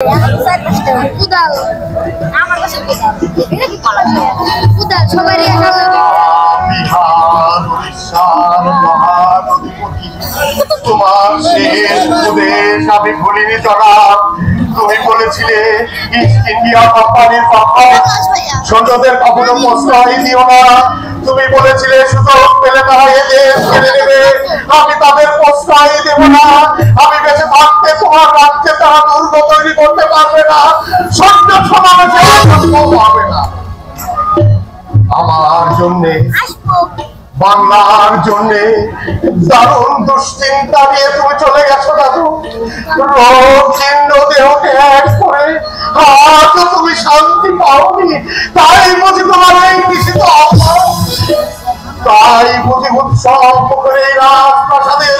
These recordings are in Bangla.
কুদাল আমার কাছে কুদাল এটা কি কলা কুদাল সবারই একটা বিহার উড়িষ্যার মহানদীপতি তোমার শেষ উপদেশ আমি ভুলিনি জনাব। তুমি বলেছিলে ইস্ট ইন্ডিয়া কোম্পানির পক্ষে সৈন্যদের কখনো প্রশ্রয় দিও না। তুমি বলেছিলে সুযোগ পেলে তারা এদের ছেড়ে দেবে, আমি তাদের প্রশ্রয় দেব না। আমি বেঁচে থাকতে তোমার রাজ্যে তারা দুর্গ তৈরি করতে পারবে না, সৈন্য সমাবেশে পারবে না। আমার জন্যে বাংলার জন্যে দারুণ দুশ্চিন্তা নিয়ে তুমি চলে গেছো দাদু। রোগ চিহ্ন দেহ ত্যাগ করে আজও তুমি শান্তি পাওনি। তাই বুঝি তোমার এই নিশ্চিত তাই বুঝি উৎসব করে রাজপ্রাসাদের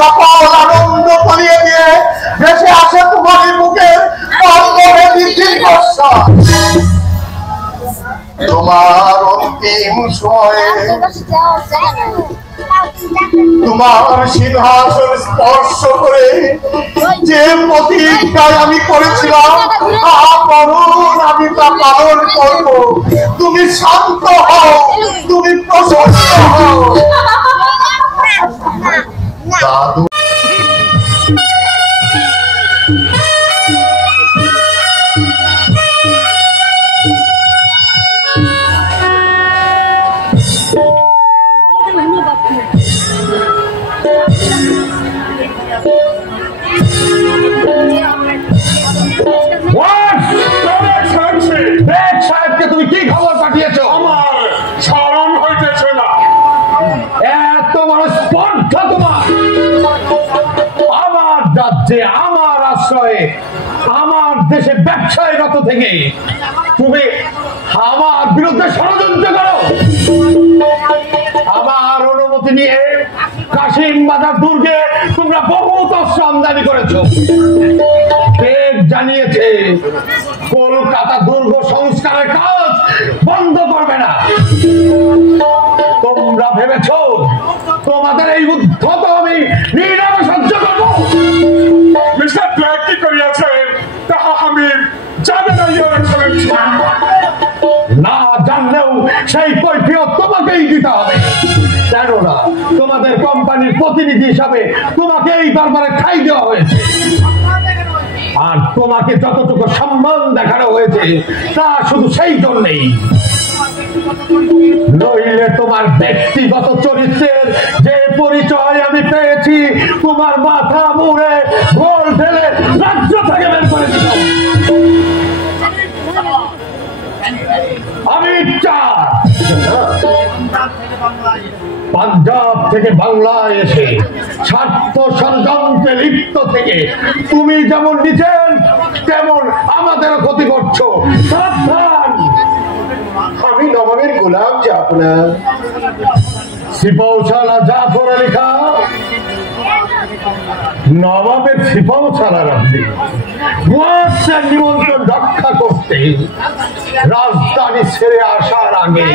সকল আনন্দ করিয়ে দিয়ে ভেসে আসে তোমার বুকের তোমার অন্তিম সময়ে তোমার সিংহাসন স্পর্শ করে যে প্রতিজ্ঞায় আমি করেছিলাম আমি তা পালন করব। তুমি শান্ত হও, তুমি প্রসন্ন হও দাদু। তুমি কি খবর পাঠিয়েছো? আমার স্মরণ হইতেছে না। এত বড় স্পর্ধা তোমার! আমার রাজ্যে, আমার আশ্রয়ে, আমার দেশে ব্যবসায় রত থেকে তুমি আমার বিরুদ্ধে ষড়যন্ত্র করো। আমার অনুমতি নিয়ে কাশিম বাজার দুর্গে তোমরা বহুত অস্ত্র আমদানি করেছো। জানিয়েছে কলকাতা দুর্গ সংস্কারের কাজ বন্ধ করবে না। তোমরা ভেবেছো তোমাদের এই উদ্ধত আমি নীরবে সহ্য করবো? মিস্টার ব্ল্যাক কি করিয়াছে তাহা আমি জানি না, জানলেও সেই কৈফিয়ত তোমাকেই দিতে হবে। কেননা তোমাদের কোম্পানির প্রতিনিধি হিসাবে তোমাকে এই দরবারে ঠাঁই দেওয়া হয়েছে, আর তোমাকে যতটুকু সম্মান দেখানো হয়েছে তা শুধু সেই জন্যই। নইলে তোমার ব্যক্তিগত চরিত্রের যে পরিচয় আমি পেয়েছি, তোমার মাথা মুড়ে গোল ফেলে রাজ্য থেকে বের করে দিত। আমি পাঞ্জাব থেকে বাংলায় এসে স্বার্থ ষড়যন্ত্রে লিপ্ত থেকে তুমি যেমন নিজের তেমন আমাদের ক্ষতি করছো। সাবধান! আমি নবাবের গোলাম জাফর। সিপাহসালা জাফর আলী খান, নবাবের সিপাহসালার আপনি নিমন্ত্রণ রক্ষা করতে রাজধানী ছেড়ে আসার আগে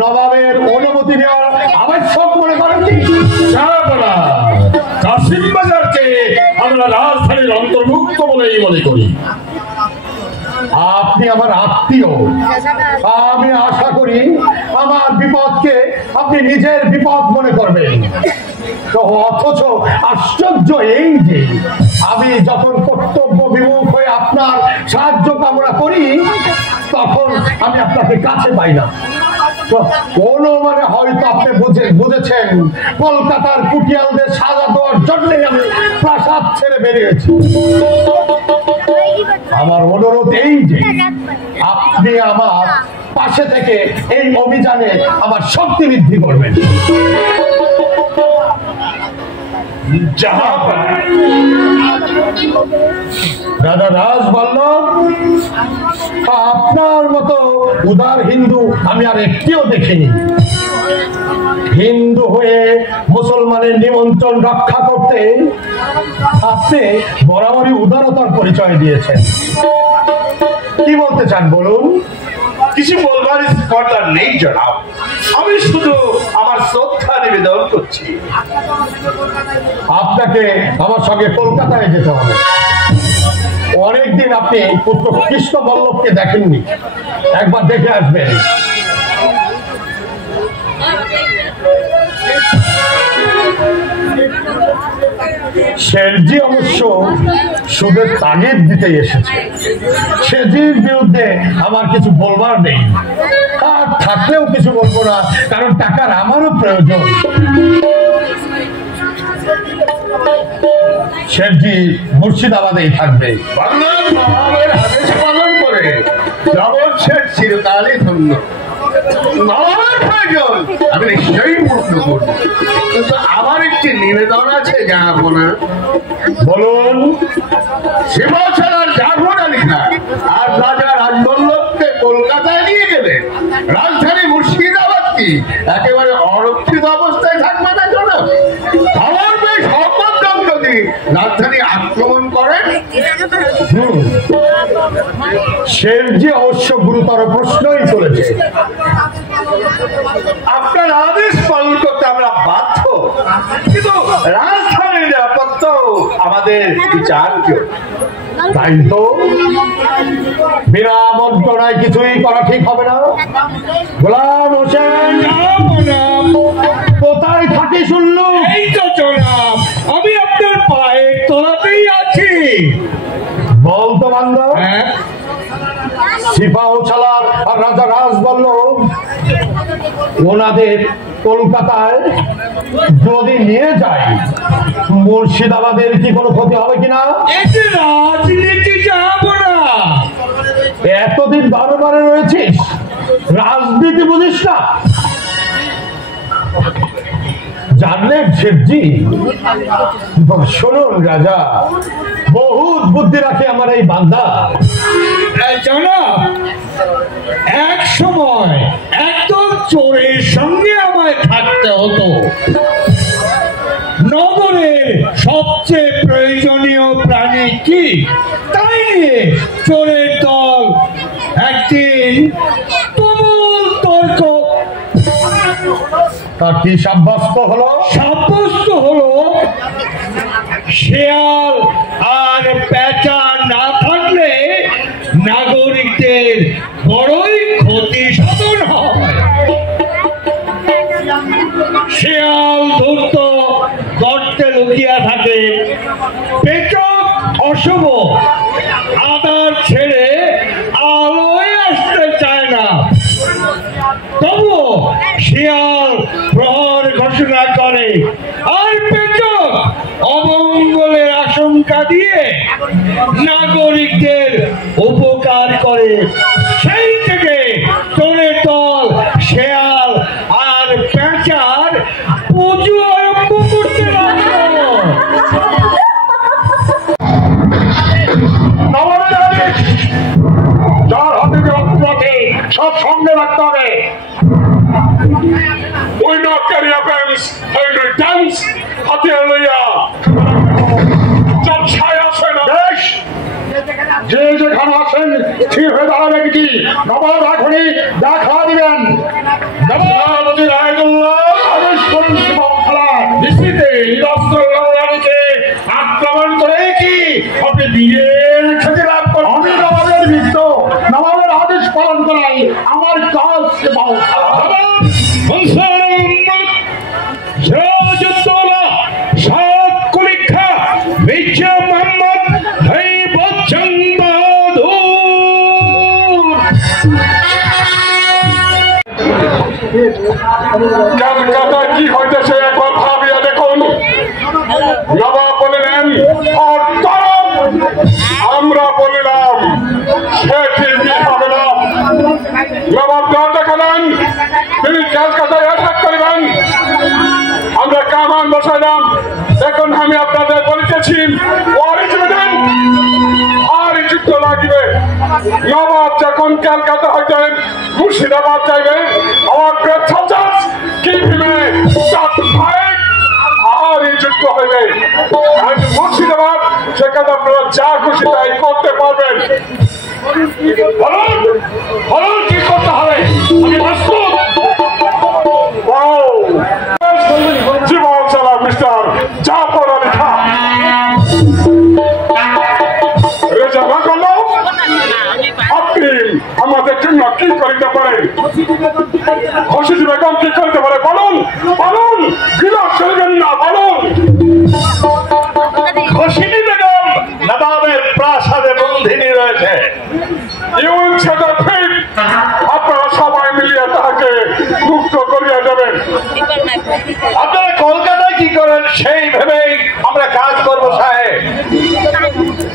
নবাবের অনুমতি নেওয়ার আবশ্যক মনে করেননি? কাশিম বাজারকে আমরা রাজধানীর অন্তর্ভুক্ত বলেই মনে করি। আপনি আমার আত্মীয়, আমি আশা করি আমার বিপদকে আপনি নিজের বিপদ মনে করবেন। অথচ আশ্চর্য এই যে আমি যখন কর্তব্য বিমুখ হয়ে আপনার সাহায্য কামনা করি, তখন আমি আপনাকে কাছে পাই না। কোন মানে হয়তো আপনি বুঝেছেন কলকাতার কুটিয়ালদের সাজা দেওয়ার জন্যই আমি প্রাসাদ ছেড়ে বেরিয়েছি। আমার অনুরোধ এই যে আপনি আমার পাশে থেকে এই অভিযানে আমার শক্তি বৃদ্ধি করবেন। দাদা রাজবল্লভ, আপনার মতো উদার হিন্দু আমি আর একটিও দেখিনি। হিন্দু হয়ে মুসলমানের নিমন্ত্রণ রক্ষা করতে আপনি বরাবরই উদারতার পরিচয় দিয়েছেন। কি বলতে চান বলুন? কিছু বলবার কথা নেই জনাব, আমি শুধু আমার শ্রদ্ধা নিবেদন করছি। আপনাকে আমার সঙ্গে কলকাতায় যেতে হবে। অনেকদিন আপনি পুত্র কৃষ্ণ বল্লভকে দেখেননি, একবার দেখে আসবেন। শেরজি অবশ্য সুদের তাগিদ দিতে এসেছে। শেরজির বিরুদ্ধে আমার কিছু বলবার নেই, আর থাকলেও কিছু বলবো না, কারণ টাকার আমারও প্রয়োজন। শেরজি মুর্শিদাবাদেই থাকবে। নবাবের আদেশ পালন করে জগৎ শেঠ চিরকালই ধন্য। নবাবের প্রয়োজন আমি নিশ্চয়ই পূর্ণ করবো, কিন্তু আমার একটি নিবেদন আছে জানাবো না। বলুন। শিবাচারার জাফর আলী খান আর রাজা রাজবল্লভকে কলকাতায় নিয়ে গেলে রাজধানী মুর্শিদাবাদ কি একেবারে অরক্ষিত অবস্থায় থাকবে না? জনাব, আমার বেশ সর্বপ্রথম যদি রাজধানী আক্রমণ করেন। শেরজি অবশ্য গুরুতর প্রশ্নই করেছে। আপনার আদেশ পালন করতে আমরা বাধ্য, কিন্তু রাজধানীর নিরাপত্তা আমাদের বিচার্য। তাই তো বিনা মন্ত্রণায় কিছুই করা ঠিক হবে না। গোলাম হোসেন কোথায় থাকি শুনলু? এই তো জনাব, আমি আপনার পায়ের তলাতেই আছি। বলতো বান্ধব, সিপাহসালার আর রাজা রাজবল্লভ ওনাদের কলকাতায় যদি নিয়ে যায়, মুর্শিদাবাদের কি কোনো ক্ষতি হবে কিনা? এতে রাজনীতি যাব না। এতদিন দরবারে রয়েছিস, রাজনীতি বুঝিস না? জানলেন শেঠজি? শুনুন রাজা, বহুত বুদ্ধি রাখে আমার এই বান্দা। জনাব, এক সময় একদম চোরের সঙ্গে আমায় থাকতে হতো। নগরের সবচেয়ে প্রয়োজনীয় প্রাণী কি তাই নিয়ে চোরের দল একদিন তুমুল তর্ক। তা কি সাব্যস্ত হলো? সাব্যস্ত হলো শেয়াল আর পেঁচা না থাকলে নাগরিকদের বড়ই ক্ষতি সাধন হয়। শেয়াল ধূর্ত গর্তে লুকিয়া থাকে, পেচক অশুভ আধার ছেড়ে আলোয় আসতে চায় না। তবু শিয়াল প্রহর ঘোষণা করে, আর পেচক অমঙ্গলের আশঙ্কা দিয়ে নাগরিকদের উপকার করে। সেই থেকে চোরের দল শেয়াল আর পেঁচার পুজো আরম্ভ করতে লাগলো। যার হাতে অস্ত্রতে সব সঙ্গে রাখতে হবে। We not carry weapons, only guns, হাতিয়ার লইয়া। জলছায় আসে না। বেশ, যে যেখানে আছেন স্থির হয়ে দাঁড়াবেন কি? নবাব এখনই দেখা দিবেন। নবাবী রায়দুল্লাহ আদেশ করুন সিপাহসালার। নিশ্চিতে নিরস্ত্র লড়াইকে আক্রমণ করে কি আপনি বীরের খ্যাতি লাভ করেন? আমি নবাবের মিত্র, নবাবের আদেশ পালন করাই আমার কাজ। সিপাহসালার কলকাতায় কি হইতেছে একবার ভাবিয়া দেখুন। নবাব বলিলেন আমরা বলিলাম সে ঠিক হবে না। নবাব দল দেখালেন তিনি কলকাতায় আটক করিবেন। আমরা কামান বসাইলাম। দেখুন আমি আপনাদের বলিতেছি ভারী যুদ্ধ লাগিবে। নবাব যখন কলকাতা হইতে মুর্শিদাবাদ যাইবে, আমার কি ভেবে ভারী যুদ্ধ হইবে। মুর্শিদাবাদ সেখানে আপনারা যা খুশি তাই করতে পারবেন। বলুন কি করতে হবে, আমি প্রস্তুত। জীবন চালা মিস্টার জাফর আলী খান। রেজা কি করিতে পারে? খুশিদি বেগম কি করিতে পারে? বলুন বলুন, বিরোধ চলবেন না, বলুন। খুশিদি বেগম নবাবের প্রাসাদে বন্দিনী রয়েছে। আপনারা সবাই মিলিয়ে তাহাকে মুক্ত করিয়া যাবেন। আপনারা কলকাতায় কি করেন সেই ভেবেই আমরা কাজ করবো সাহেব।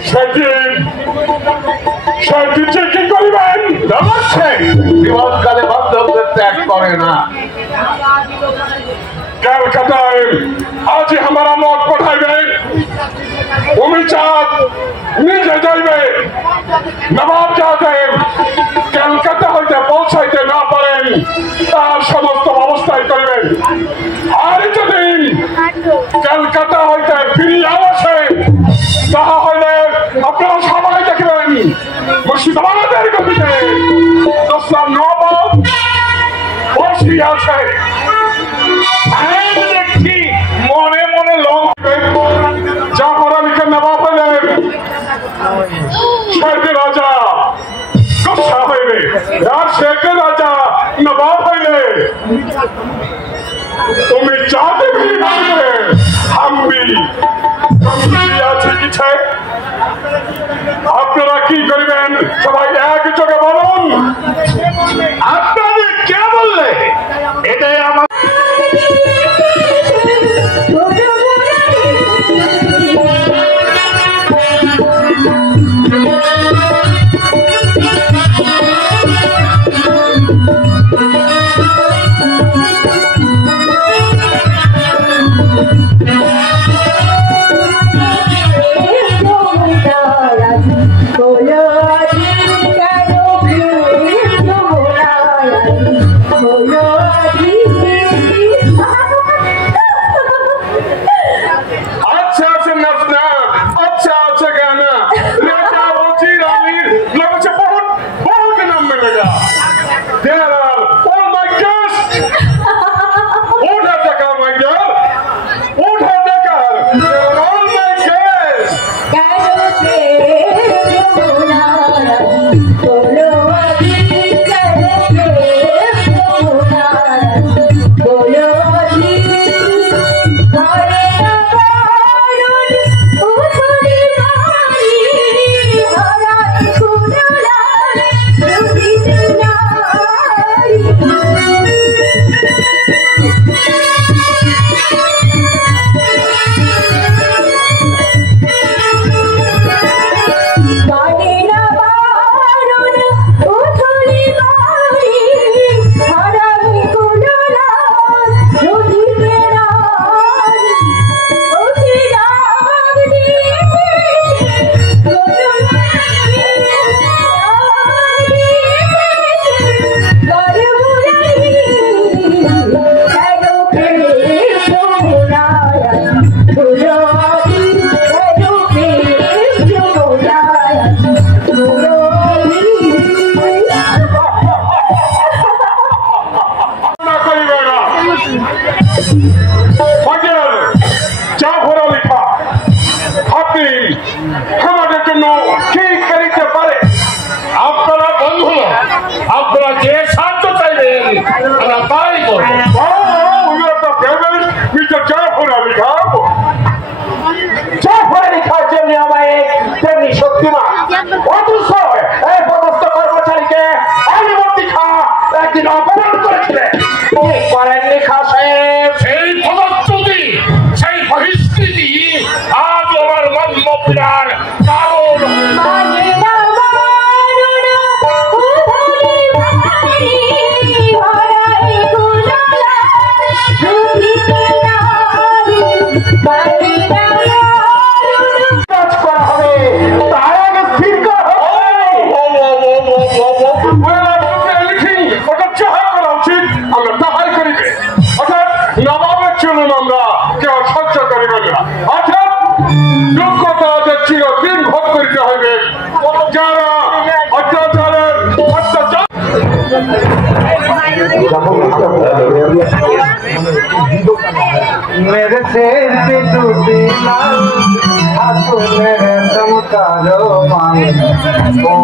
সেদিন কি করিবেন? বিপদকালে বান্ধবদের ত্যাগ করে না। কলকাতায় আজ আমার লোক পাঠাইবেন, অমিচাঁদ নিজে যাইবে। নবাব যাতে কলকাতা হইতে পৌঁছাইতে না পারেন তার সমস্ত ব্যবস্থাই করবেন। আর যদি কলকাতা হইতে ফিরিয়ে আসে তাহা হইলে আপনারা সবাই দেখবেন মুর্শিদাবাদের গতিতে দোসরা নবাব বসে আছে। দেখছি মনে মনে লোক জাফর আলীকে নবাব হইলেন, শেখ রাজা গুসা হইবে। আর শেখ রাজা নবাব হইলে তুমি চাঁদে ভিড়বে হাম্বি আছে কিছু। আপনারা কি করবেন সবাই এক চোখে বলুন। আপনাদের কে বললে? এটাই আমার मेरे से टूटेला हाथों में चमकारो मांग ओ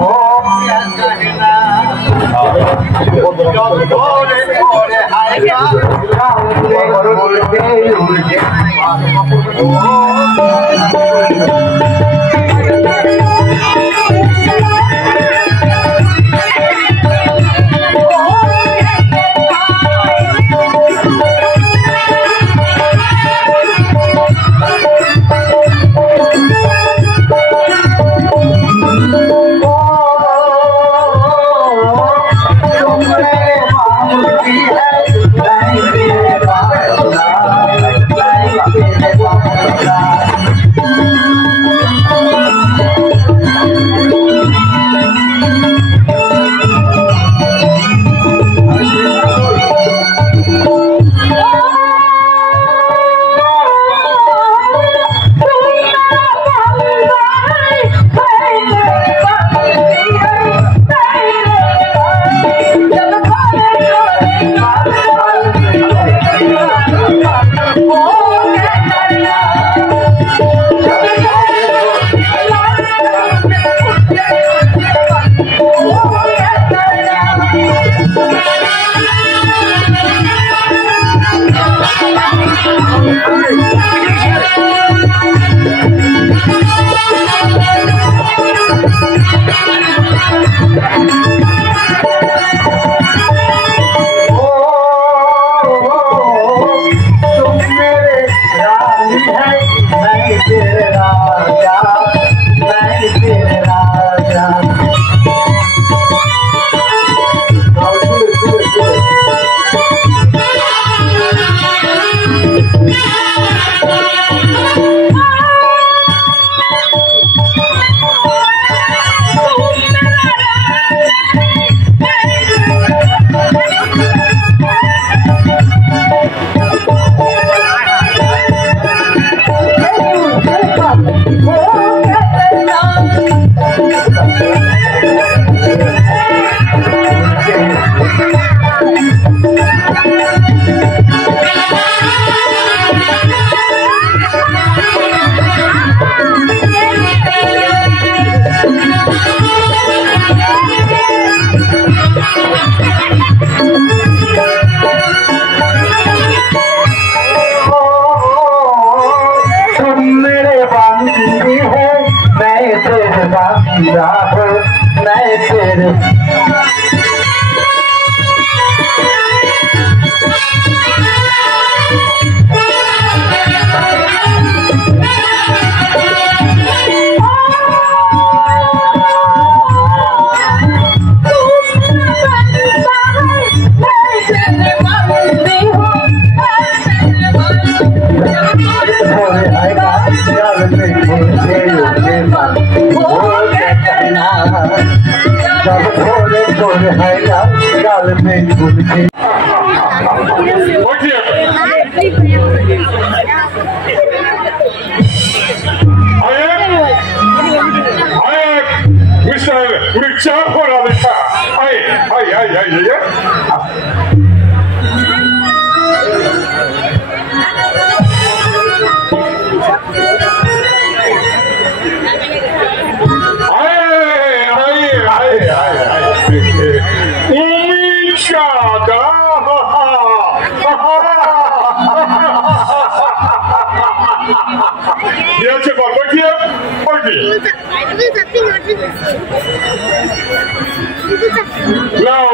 Now,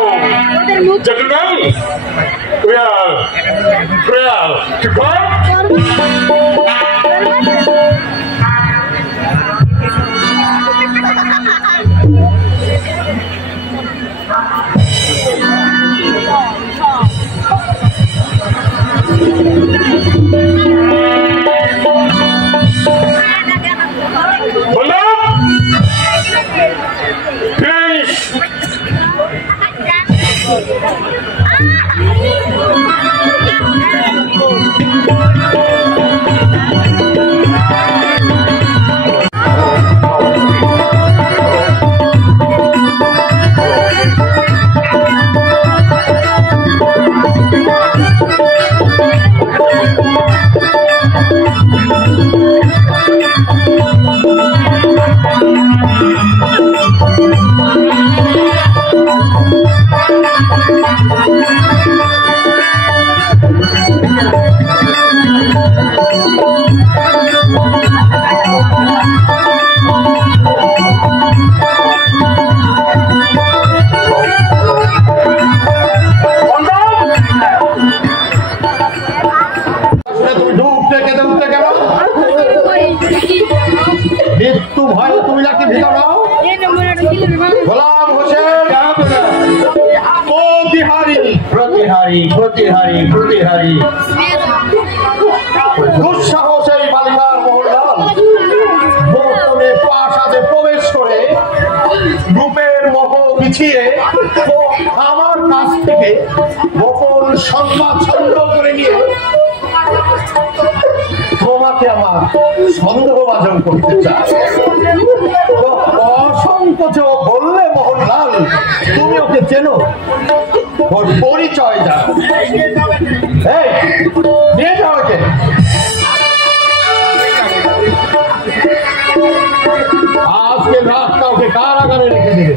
gentlemen, we are prayer to God. Peace. গোলাম হোসেন প্রতিহারী প্রতিহারী প্রতিহারী প্রতিহারী দুঃসাহস এই বালিকার মোহনলাল গোপনে প্রাসাদে প্রবেশ করে রূপের মোহ বিছিয়ে আমার কাছ থেকে গোপন সংবাদ সংগ্রহ করে নিয়ে তোমাকে আমার সন্দেহভাজন করতে চায়। অসংকোচ বললে মোহনলাল তুমি ওকে চেনো, ওর পরিচয় জানো। এই নিয়ে যাও ওকে। আজকে রাতটা ওকে কারাগারে রেখে দেবে,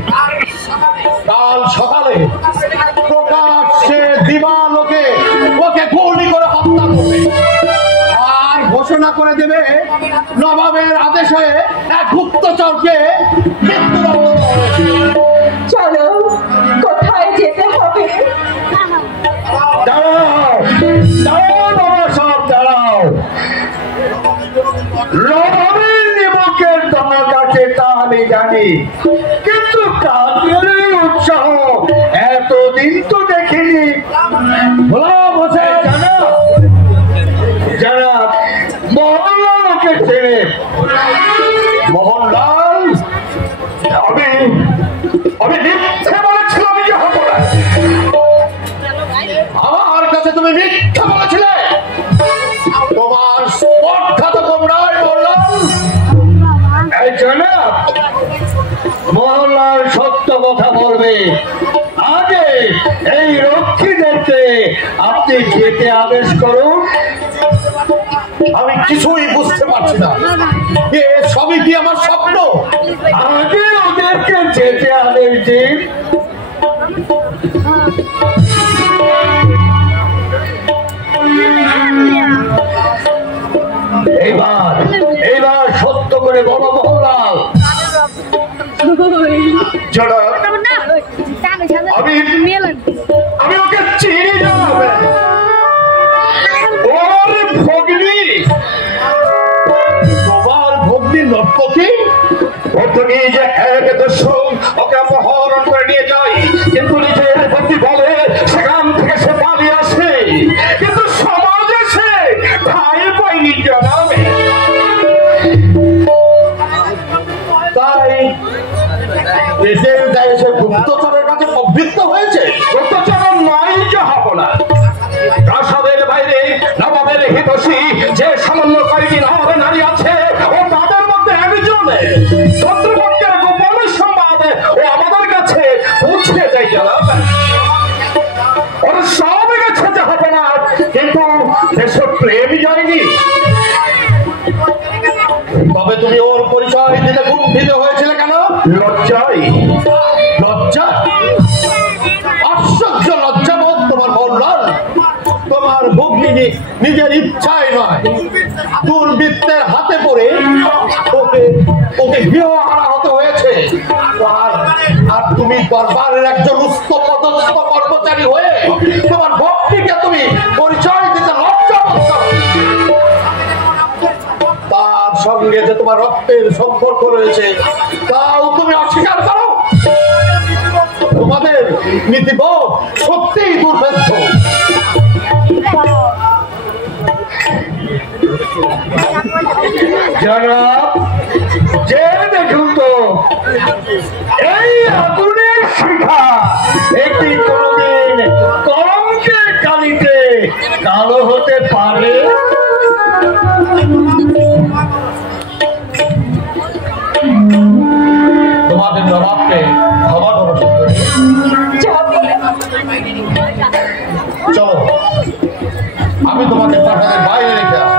কাল সকালে প্রকাশ্যে দিবালোকে ওকে গুলি করে হত্যা করবে আর ঘোষণা করে দেবে নবাবের আদেশে এক গুপ্তচরকে মৃত্যুদণ্ড। চলো, কোথায় যেতে হবে? দাঁড়াও দাঁড়াও বাবা, সব দাঁড়াও। নবাবের নিমকের তোমার কাছে তা আমি জানি, কিন্তু কাজের উৎসাহ এতদিন তো দেখিনি। গোলাম হোসেন জানাব, জানাব মোহনলালকে ছেড়ে। মোহনলাল আমি মিথ্যে বলেছিলাম যে হবো না। আমার কাছে তুমি মিথ্যা বলেছিলে, তোমার স্পর্ধা তো কমরায় বললাম। এই জানাব, মোহনলাল সত্য কথা বলবে। আগে এই রক্ষীদেরকে আপনি যেতে আদেশ করুন। আমি কিছুই বুঝতে পারছি না, এ সবই কি আমার স্বপ্ন? আগে ওদেরকে যেতে আদেশ দিন। এইবার এইবার সত্য করে বলো মোহনলাল। আমি ওকে চিনি না। ওর ভগ্নী, তোমার ভগ্নী নর্তকী? ভগ্নী যে এক দস্যু ওকে অপহরণ করে নিয়ে যায়, কিন্তু নিজের ভক্তি বলে সেখান থেকে সে পালিয়ে আসে, কিন্তু সমাজে সে ঠাঁই পায়নি জানাবে। তাই দেশের দায় সে গুপ্তচরের কাছে প্রবৃত্ত হয়েছে। গুপ্তচর নয় যে হব না, প্রাসাদের বাইরে নবাবের হিতৈষী যে সামান্য কয়েকটি নবাবে নারী আছে, ও তাদের মধ্যে একজনে শত্রুপক্ষের গোপন সংবাদ ও আমাদের কাছে পৌঁছে দেয় জানাবে। ওর সব গেছে যে হবে না, কিন্তু দেশের প্রেম যায়নি। তবে তুমি ওর পরিচয় দিতে কুণ্ঠিত হয়েছিলে কেন? লজ্জায়। লজ্জা? আশ্চর্য লজ্জাবোধ তোমার মোহনলাল। তোমার ভগ্নী নিজের ইচ্ছায় নয়, দুর্বৃত্তের হাতে পড়ে ওকে ওকে গৃহহারা হতে হয়েছে। আর তুমি দরবারের একজন উচ্চপদস্থ কর্মচারী হয়ে তোমার ভগ্নীকে তুমি পরিচয় দিতে লজ্জা বোধ করো। তার সঙ্গে যে তোমার রক্তের সম্পর্ক রয়েছে তাও তুমি অস্বীকার করো। তোমাদের নীতিবোধ সত্যিই দুর্ভেদ্য। জনাব, যে দেখুন তো এই আগুনের শিখা একটি কোনদিন কলঙ্কের কালিতে কালো হতে পারে? তোমাদের নবাবকে ক্ষমা করো। চলো, আমি তোমাকে প্রাসাদের বাইরে রেখে আসি।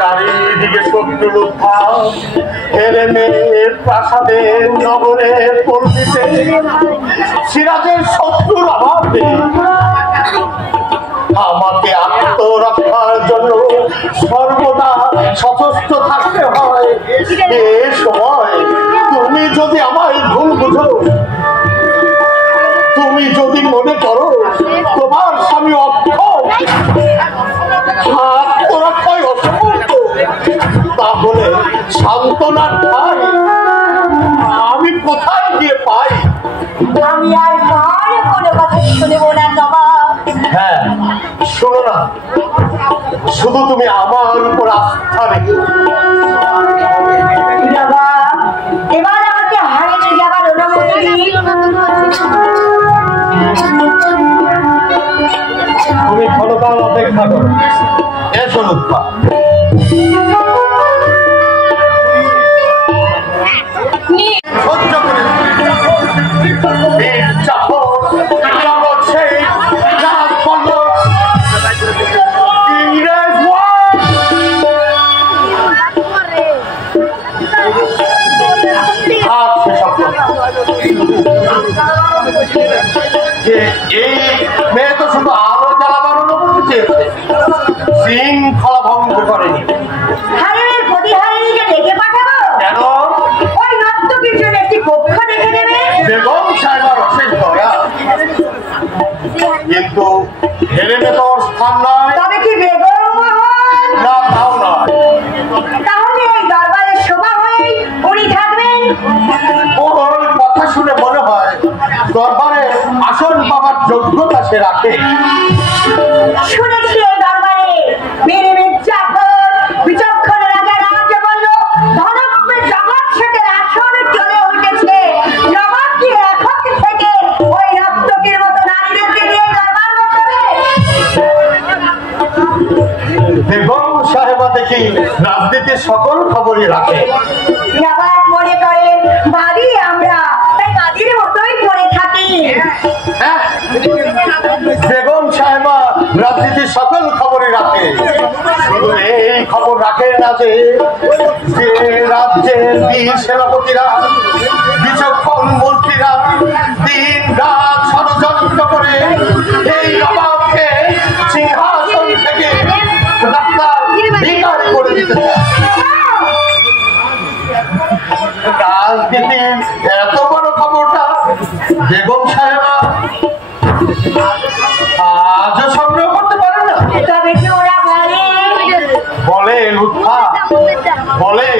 চারিদিকে শত্রুর উত্থান, হেরেমের প্রাসাদের নগরের পল্লীতে সিরাজের শত্রুর অভাব নেই। আমাকে আত্মরক্ষার জন্য সর্বদা সচেষ্ট থাকতে হয়। এ সময় তুমি তুমি যদি আমায় ভুল বুঝো, তুমি যদি মনে করো তোমার স্বামী তাহলে সান্ত্বনার ঠাই আমি কোথায় গিয়ে পাই? আমি আর কার কোনো কথা শুনবো না নবাব। হ্যাঁ শোনো না, শুধু তুমি আমার উপর আস্থা রেখো। নবাব, এবার আমাকে হারিয়ে যাবার অনুমতি দিন। তুমি ক্ষণকাল অপেক্ষা করো। এসো লুৎফা। সহ্য করে এই মেয়ে তো শুধু আলো জ্বালাবার অনুমতি চেয়েছে, শৃঙ্খলা ভঙ্গ করেনি। হারিনের প্রতিহারিণীকে ডেকে পাঠাবো? কেন? ওই নর্তকীর জন্য একটি কক্ষ দেখে দেবে। বেগম সাহেবার অশেষ দয়া, কিন্তু হেলেনে তো ওর স্থান নয়। তবে কি বেগম মোহন? না, তাও নয়। তাহলে এই দরবারের শোভা হয়েই উনি থাকবেন। ওর কথা শুনে মনে হয় দরবারে আসন পাবার যোগ্যতা সে রাখে। শুনেছি এই দরবারে বীর চাকর বিচক্ষণ রাজা রাজবল্ল ধনব্য জগৎ থেকে আসন চলে উঠেছে। নবাব কি এখন থেকে ওই নর্তকীর মতো নারীদেরকে নিয়ে দরবার বসাবে? বেগম সাহেবা দেখি রাজনীতির সকল খবরই রাখে। নবাব মনে করেন বাড়ি আমরা তাই বাড়ির মতোই পড়ে থাকি। হ্যাঁ, বেগম সাহেবা রাজনীতির সকল খবরই রাখে, শুধু এই খবর রাখে না যে রাজ্যের বীর সেনাপতিরা বিচক্ষণ মন্ত্রীরা দিন রাত ষড়যন্ত্র করে এই নবাবকে সিংহাসন থেকে বিকার করে দিতে চায়। রাজনীতির এত বড় খবরটা বেগম সাহেবা আজও সংগ্রহ করতে পারে না। তবে কি ওরা বলে লুৎফা, বলে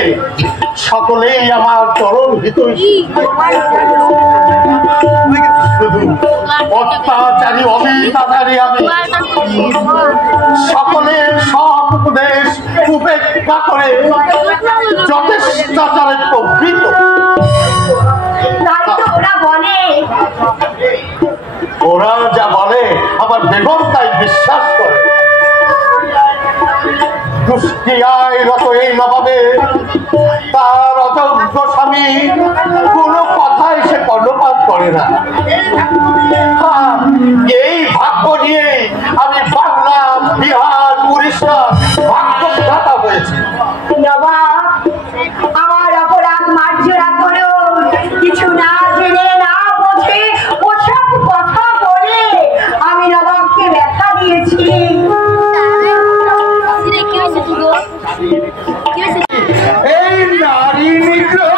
সকলেই আমার চরম হিতৈষী, শুধু অত্যাচারী অবিচারী আমি সকলের সব উপদেশ উপেক্ষা করে যথেষ্টাচারে প্রবৃত্ত। ওরা বলে, ওরা যা বলে আমার বেগম তাই বিশ্বাস করে। দুষ্টিয়ায় রত এই নবাবে তার অযোগ্য স্বামী কোনো কথাই সে কর্ণপাত করে না। এই ভাগ্য নিয়ে আমি বাংলা, বিহার, উড়িষ্যা ভাগ্যদাতা হয়েছি। নবাব আমার অপরাধ মার্জনা করো, কিছু না জেনে না বুঝে ওসব কথা বলে আমি নবাবকে ব্যথা দিয়েছি। এই নারী নিগ্রহ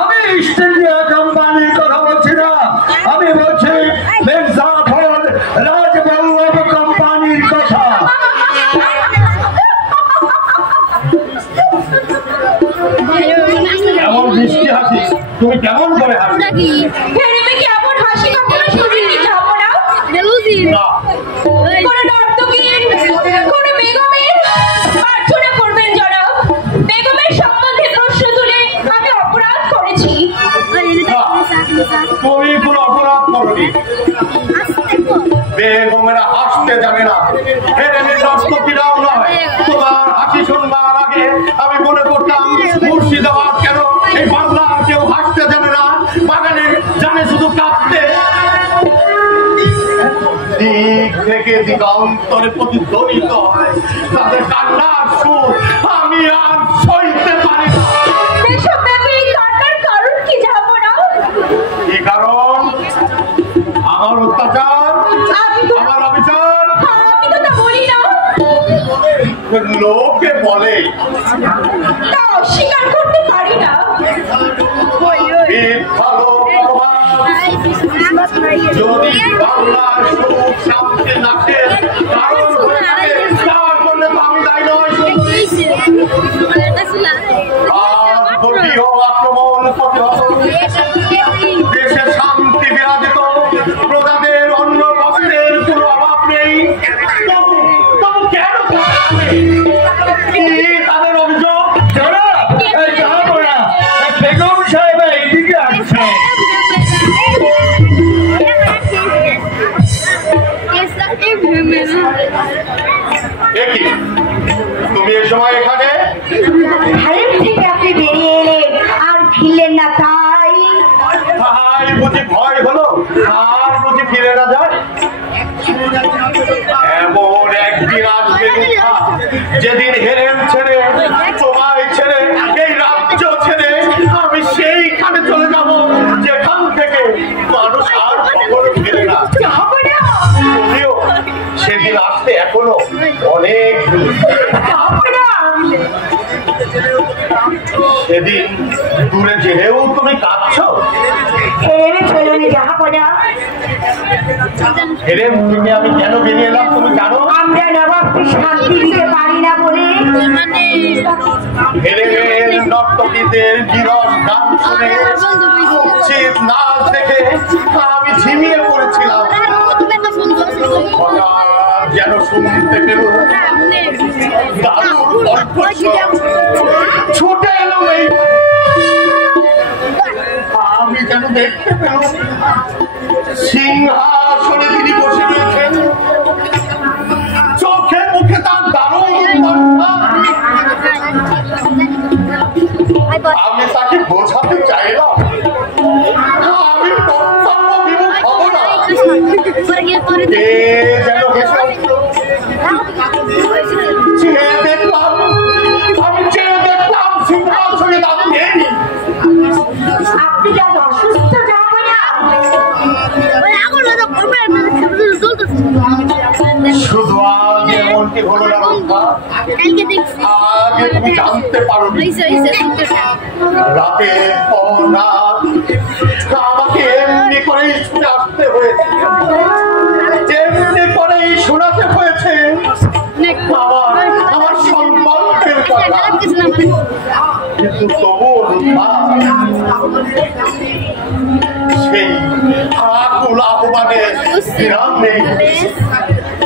আমি ইস্ট ইন্ডিয়া কোম্পানির কথা বলছি না, আমি বলছি মির্জাফর রাজবল্লভ কোম্পানির কথা। এমন মিষ্টি হাসি তুমি কেমন করে হাসি? কেমন হাসি কখনো শুনিনি যাবো না। কোনো নর্তকীর, কোনো বেগমের প্রার্থনা করবেন জনাব। বেগমের সম্বন্ধে প্রশ্ন তুলে আমি অপরাধ করেছি। তুমি কোনো অপরাধ করনি। বেগমেরা হাসতে জানে না, হেরেনের রাষ্ট্রপতিরাও নয়। তোমার হাসি শুনবার আগে আমি মনে করতাম মুর্শিদাবাদ কেন এই বাংলার কেউ হাসতে জানে না, বাগানে জানে শুধু কাঁদতে। দিক থেকে দিগন্তরে প্রতিধ্বনিত হয় তাদের কান্নার সুর, আমি আর সইতে পারি না। দেশব্যাপী কান্নার কারণ কি যাবো না? কি কারণ? আমার অত্যাচার, আমার অবিচার। আমি তো তা বলি না। লোকে বলে তা অস্বীকার করতে পারি নিশ্চিত ভালো যদি বাংলার সুখ শান্তি নাচে কারণ হয়ে থাকে তার জন্য তো আমি দায়ী নয়। আর বর্গীয় আক্রমণ প্রতিহত, দেশে শান্তি বিরাজিত, প্রজাদের অন্য বস্ত্রের কোনো অভাব নেই। তবু কেন কি তাদের অভিযোগ? বেগম সাহেব এইদিকে আসছে। তুমি এ সময় এখানে? হারেম থেকে আপনি বেরিয়ে এলেন আর ফিরলেন না, তাই বুঝি ভয় হলো আর বুঝি ফিরে না যায়? এমন একদিন আসবে যেদিন হেরেম ছেড়ে, তোমায় ছেড়ে, এই রাজ্য ছেড়ে আমি সেইখানে চলে যাব যেখান থেকে মানুষ আর কখনো ফিরে না। যদিও সেদিন আসতে এখনো অনেক দূর। সেদিন দূরে জেনেও তুমি কাঁদছো? তুমি আমি কেন বেরিয়ে এলাম তুমি জানো? আমরা নবাবকে শান্তি দিতে পারি না বলে নর্তকীদের বিরল গান শুনে, উচিত নাচ দেখে আমি ঝিমিয়ে পড়েছিলাম। যেন শুনতে পেল দারুণ কণ্ঠস্বর ছুটে এলো এই, আমি যেন দেখতে পেল সিংহাসনে তিনি বসে রয়েছেন, চোখে মুখে তার দারুণ কণ্ঠ। আমি তাকে বোঝাতে চাইলাম আমি কর্তব্য বিমুখ হব না। যেন হেসে উঠল। চেয়ে দেখলাম সিংহাসনে দাঁড়িয়ে আপনি যা অসুস্থ যাবে না। শুধু আজ এমনটি হলো না, আগে তুমি জানতে পারো রাতে আমাকে এমনি করেই শুনে আসতে হয়েছে, এমনি করেই শোনাতে হয়েছে আমার সংকল্পের কথা। কিন্তু তবুও সেই আকুল আহ্বানে বিরাম নেই।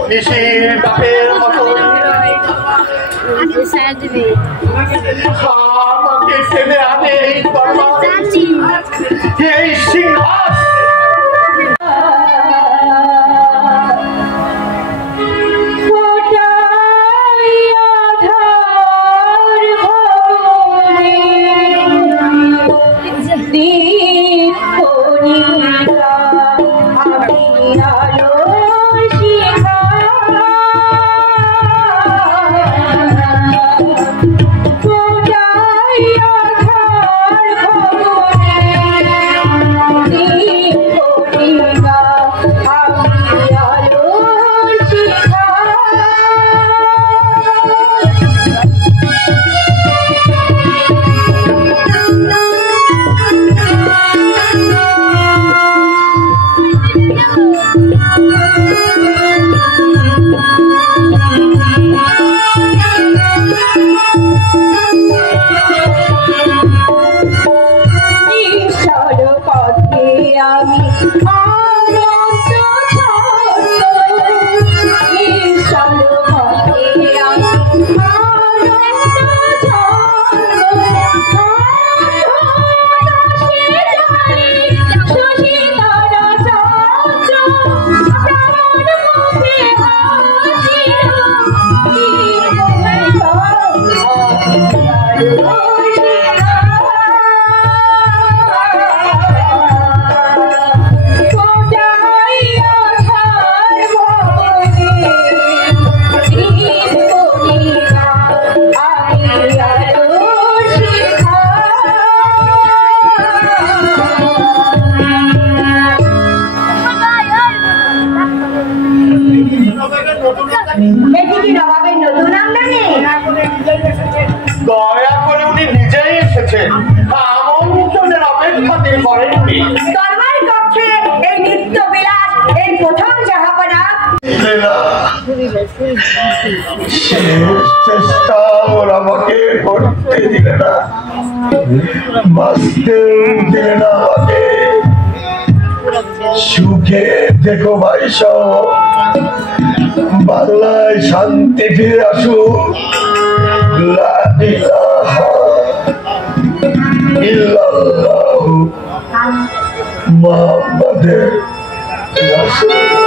নিশির ডাকের মতো আমাকে ছেড়ে আনে এই সিংহাসন। Oh করেননি। তরবারি কক্ষে এই নিত্য বিলাস এই প্রথম জাহাপনা। চেষ্টা ওরা আমাকে করতে দিলে না, বাঁচতেও দিলে না আমাকে। সুখে দেখো ভাই সব, বাংলায় শান্তি ফিরে আসুক। লা ইলাহা ইল্লাল্লাহু মুহাম্মাদুর রাসূলুল্লাহ।